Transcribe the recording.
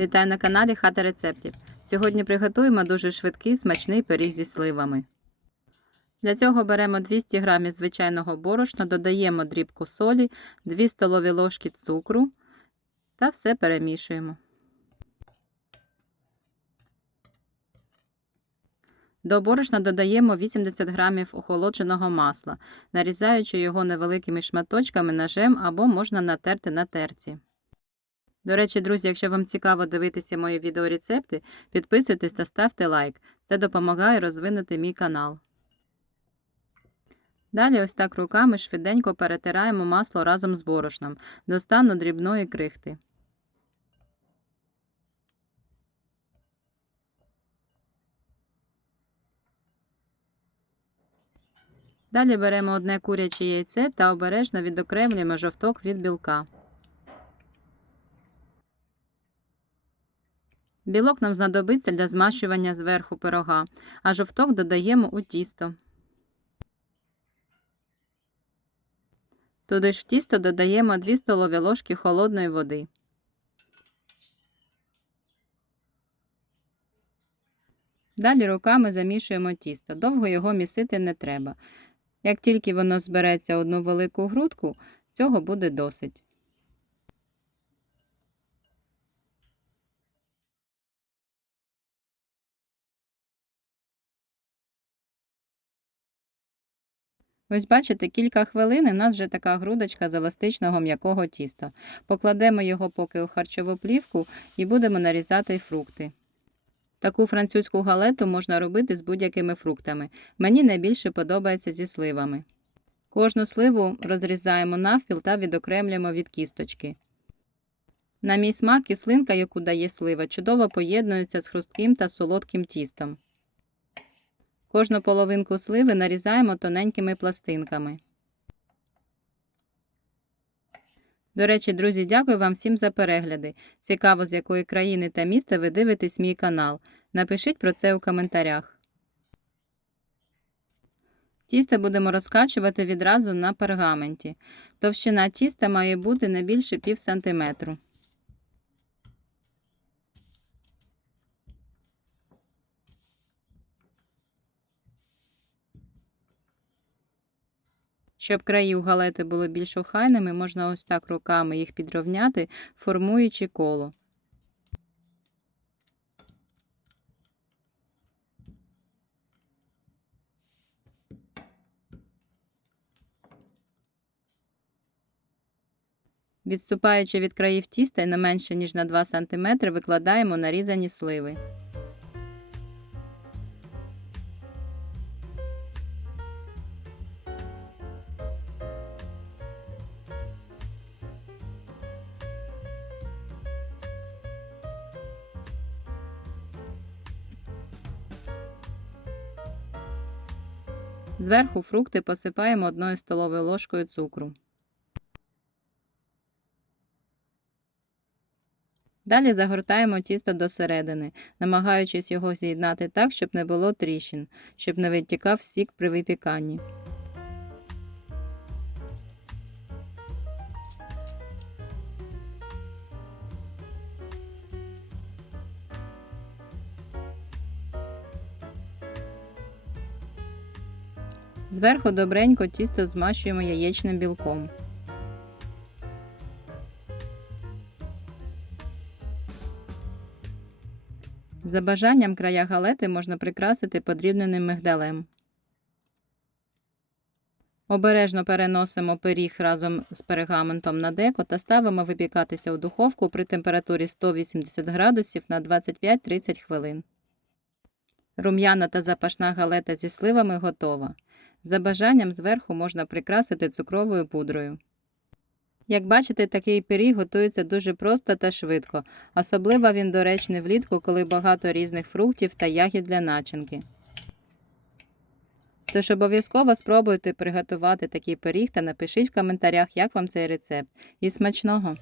Вітаю на каналі Хата рецептів. Сьогодні приготуємо дуже швидкий смачний пиріг зі сливами. Для цього беремо 200 г звичайного борошна, додаємо дрібку солі, 2 столові ложки цукру та все перемішуємо. До борошна додаємо 80 г охолодженого масла, нарізаючи його невеликими шматочками ножем або можна натерти на терці. До речі, друзі, якщо вам цікаво дивитися мої відеорецепти, підписуйтесь та ставте лайк. Це допомагає розвинути мій канал. Далі ось так руками швиденько перетираємо масло разом з борошном до стану дрібної крихти. Далі беремо одне куряче яйце та обережно відокремлюємо жовток від білка. Білок нам знадобиться для змащування зверху пирога, а жовток додаємо у тісто. Туди ж в тісто додаємо 2 столові ложки холодної води. Далі руками замішуємо тісто. Довго його місити не треба. Як тільки воно збереться одну велику грудку, цього буде досить. Ось бачите, кілька хвилин і в нас вже така грудочка з еластичного м'якого тіста. Покладемо його поки у харчову плівку і будемо нарізати фрукти. Таку французьку галету можна робити з будь-якими фруктами. Мені найбільше подобається зі сливами. Кожну сливу розрізаємо навпіл та відокремлюємо від кісточки. На мій смак, кислинка, яку дає слива, чудово поєднується з хрустким та солодким тістом. Кожну половинку сливи нарізаємо тоненькими пластинками. До речі, друзі, дякую вам всім за перегляди. Цікаво, з якої країни та міста ви дивитесь мій канал. Напишіть про це у коментарях. Тісто будемо розкачувати відразу на пергаменті. Товщина тіста має бути не більше пів сантиметру. Щоб краї у галети були більш охайними, можна ось так руками їх підрівняти, формуючи коло. Відступаючи від країв тіста і не менше, ніж на 2 см, викладаємо нарізані сливи. Зверху фрукти посипаємо 1 столовою ложкою цукру. Далі загортаємо тісто до середини, намагаючись його з'єднати так, щоб не було тріщин, щоб не витікав сік при випіканні. Зверху добренько тісто змащуємо яєчним білком. За бажанням края галети можна прикрасити подрібненим мигдалем. Обережно переносимо пиріг разом з пергаментом на деко та ставимо випікатися у духовку при температурі 180 градусів на 25-30 хвилин. Рум'яна та запашна галета зі сливами готова. За бажанням зверху можна прикрасити цукровою пудрою. Як бачите, такий пиріг готується дуже просто та швидко. Особливо він доречний влітку, коли багато різних фруктів та ягід для начинки. Тож обов'язково спробуйте приготувати такий пиріг та напишіть в коментарях, як вам цей рецепт. І смачного!